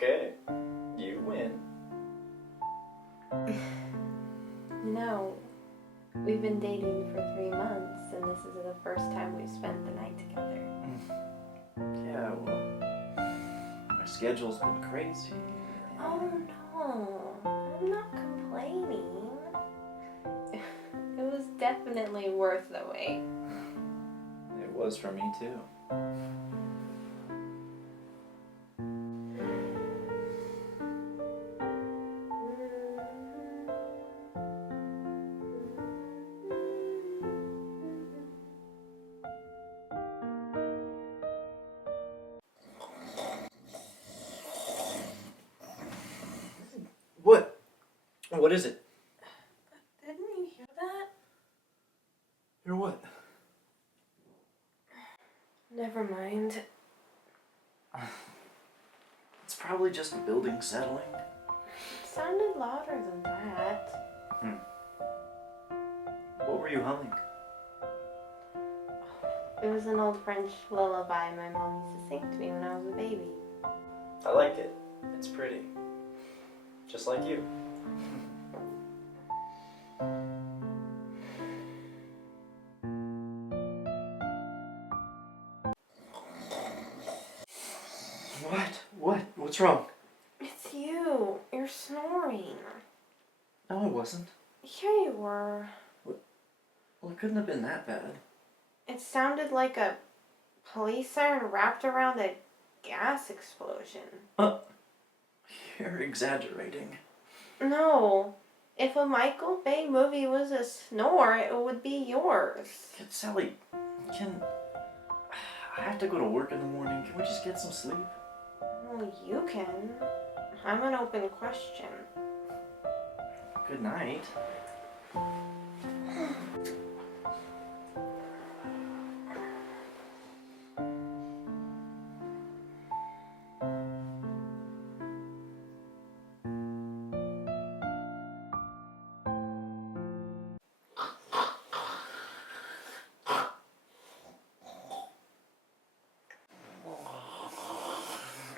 Okay, you win. No, we've been dating for 3 months, and this is the first time we've spent the night together. Yeah, well, my schedule's been crazy. Oh no, I'm not complaining. It was definitely worth the wait. It was for me too. What? What is it? Didn't you hear that? You're what? Never mind. It's probably just the building settling. It sounded louder than that. What were you humming? It was an old French lullaby my mom used to sing to me when I was a baby. I like it. It's pretty. Just like you. What? What's wrong? It's you. You're snoring. No, it wasn't. Here you were. Well, it couldn't have been that bad. It sounded like a police siren wrapped around a gas explosion. You're exaggerating. No. If a Michael Bay movie was a snore, it would be yours. Sally, I have to go to work in the morning. Can we just get some sleep? Well, you can. I'm an open question. Good night.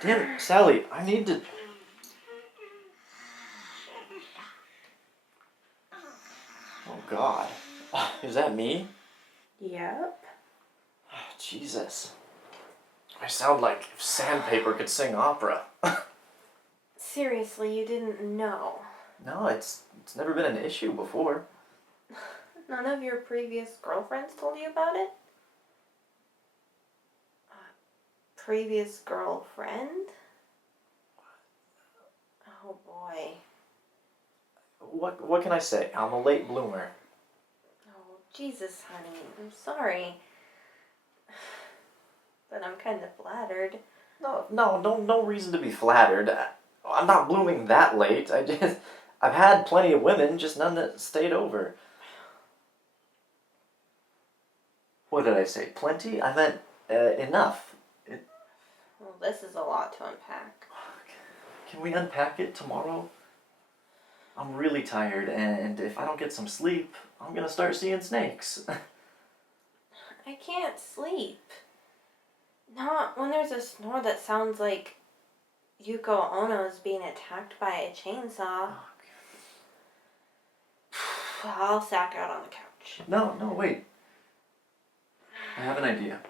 Damn it, Sally, I need to... Oh, God. Is that me? Yep. Jesus. I sound like if sandpaper could sing opera. Seriously, you didn't know. No, it's never been an issue before. None of your previous girlfriends told you about it? Previous girlfriend? Oh boy. What can I say? I'm a late bloomer. Oh, Jesus, honey. I'm sorry. But I'm kind of flattered. No reason to be flattered. I'm not blooming that late. I've had plenty of women, just none that stayed over. What did I say? Plenty? I meant enough. Well, this is a lot to unpack. Can we unpack it tomorrow? I'm really tired, and if I don't get some sleep, I'm gonna start seeing snakes. I can't sleep. Not when there's a snore that sounds like Yuko Ono is being attacked by a chainsaw. I'll sack out on the couch. No, wait. I have an idea.